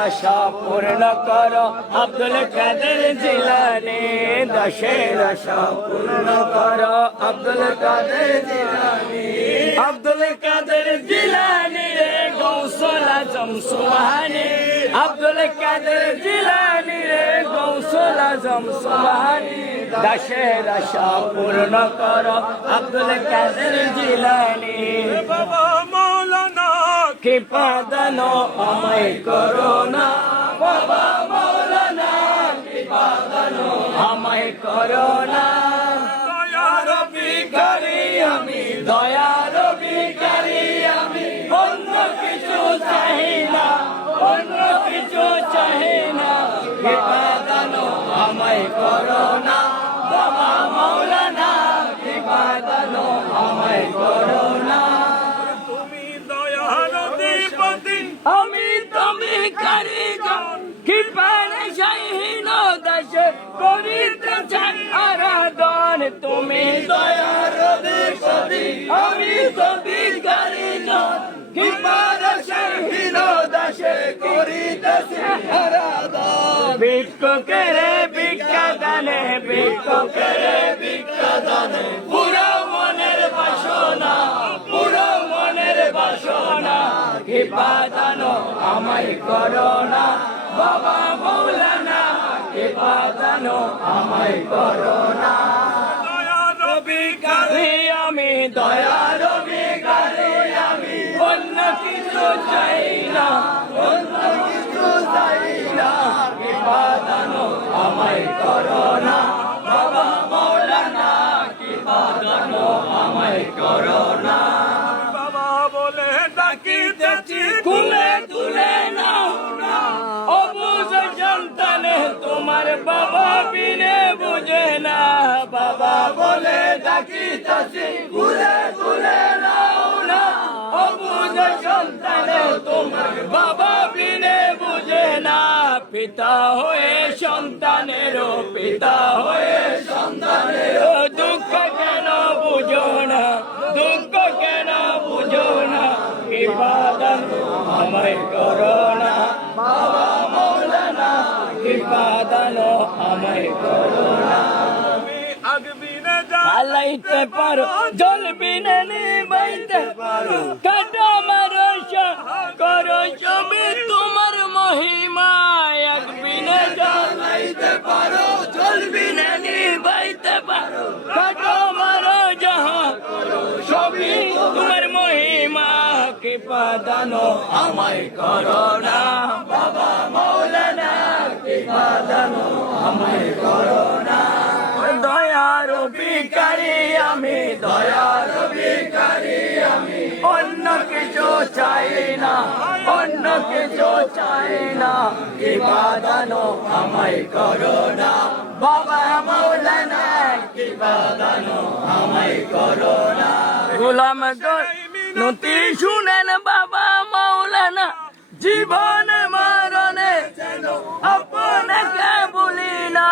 আশা পূর্ণ করো আব্দুল কাদের জিলানী দাসের আশা পূর্ণ করো আব্দুল কাদের জিলানী আব্দুল কাদের জিলানী রে গৌসুল আজম সুবহানী আব্দুল কাদের জিলানী রে গৌসুল আজম সুবহানী দাসের আশা পূর্ণ করো আব্দুল কাদের জিলানী বাবা মৌলানা কৃপা দান আমায় করো না বাবা মৌলানা কৃপা দান আমায় করো না দয়ার ভিখারি আমি দয়ার ভিখারি আমি অন্য কিছু চাই না অন্য কিছু চাই না কৃপা দান আমায় করো না বাবা মৌলানা কৃপা দান আমায় করো না তুমি দয়ার অধিপতি আমি তুমি কারিগর কৃপার শাহীন দাস করিতে চাই আরাধন তুমি দয়ার অধিপতি আমি তুমি কারিগর কৃপার শাহীন দাস করিতে চাই আরাধন ভিক্ষুকের ভিক্ষা দানে ভিক্ষুকের ভিক্ষা দানে পুরো মনের বাসনা পুরো মনের বাসনা কৃপা দান আমায় করো না বাবা মৌলানা কৃপা দান আমায় করো না দয়ার ভিখারি আমি দয়ার ভিখারি আমি অন্য কিছু চাই না অন্য কিছু চাই না কৃপা দান আমায় করো না বাবা মৌলানা কৃপা দান আমায় করো না বাবা বলে ডাকিতেছি তুলে তুলে নাও না অবুঝ সন্তানে তোমার বাবা বিনে বুঝে না বাবা বলে ডাকিতেছি তুলে তুলে নাও না অবুঝ সন্তানে তোমার বাবা বিনে বুঝে না পিতা হয়ে সন্তানেরও পিতা হয়ে সন্তানেরও দুঃখ কেন বুঝো না দুঃখ কেন বুঝো না কৃপা দান আমায় করো না বাবা মৌলানা কৃপা দান আমায় করো না তুমি আগবিনে যা আলাইতে পারো জ্বলবিনে নিবাইতে পারো কাটো মারো করো সবই তোমার মহিমা একবিনে জ্বলাইতে পারো জ্বলবিনে নিবাইতে পারো কাটো মারো যাহা সবই তোমার মহিমা কৃপা দান আমায় করো না বাবা মৌলানা কৃপা দান আমায় করো না দয়ার ভিখারি আমি দয়ার ভিখারি আমি অন্য কিছু চাই না অন্য কিছু চাই না কৃপা দান আমায় করো না বাবা মৌলানা কৃপা দান আমায় করো না গোলাম নতি শুনেন বাবা মৌলানা জীবন মরণে যেন আপনাকে বলি না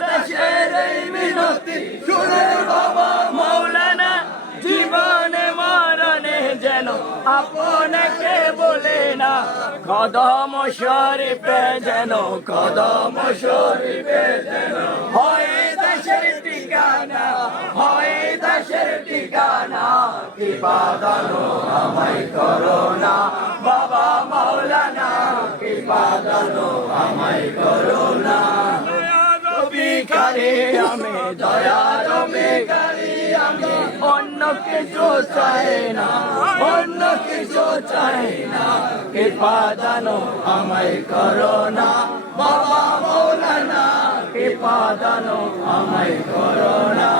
দেশের মিনতি শুনে বাবা মৌলানা জীবনে মরণে যেন আপনাকে বলে না কদম শরীফে যেন কদম শরীফে যেন হয় দেশের ঠিকানা হয় দেশের ঠিকানা কৃপা দান আমায় করো না বাবা মৌলানা কৃপা দান আমায় করো না ভিখারি আমি দয়ার ভিখারি আমি অন্য কিছু চাই না অন্য কিছু চাই না কৃপা দান আমায় করো না বাবা মৌলানা কৃপা দান আমায় করো না।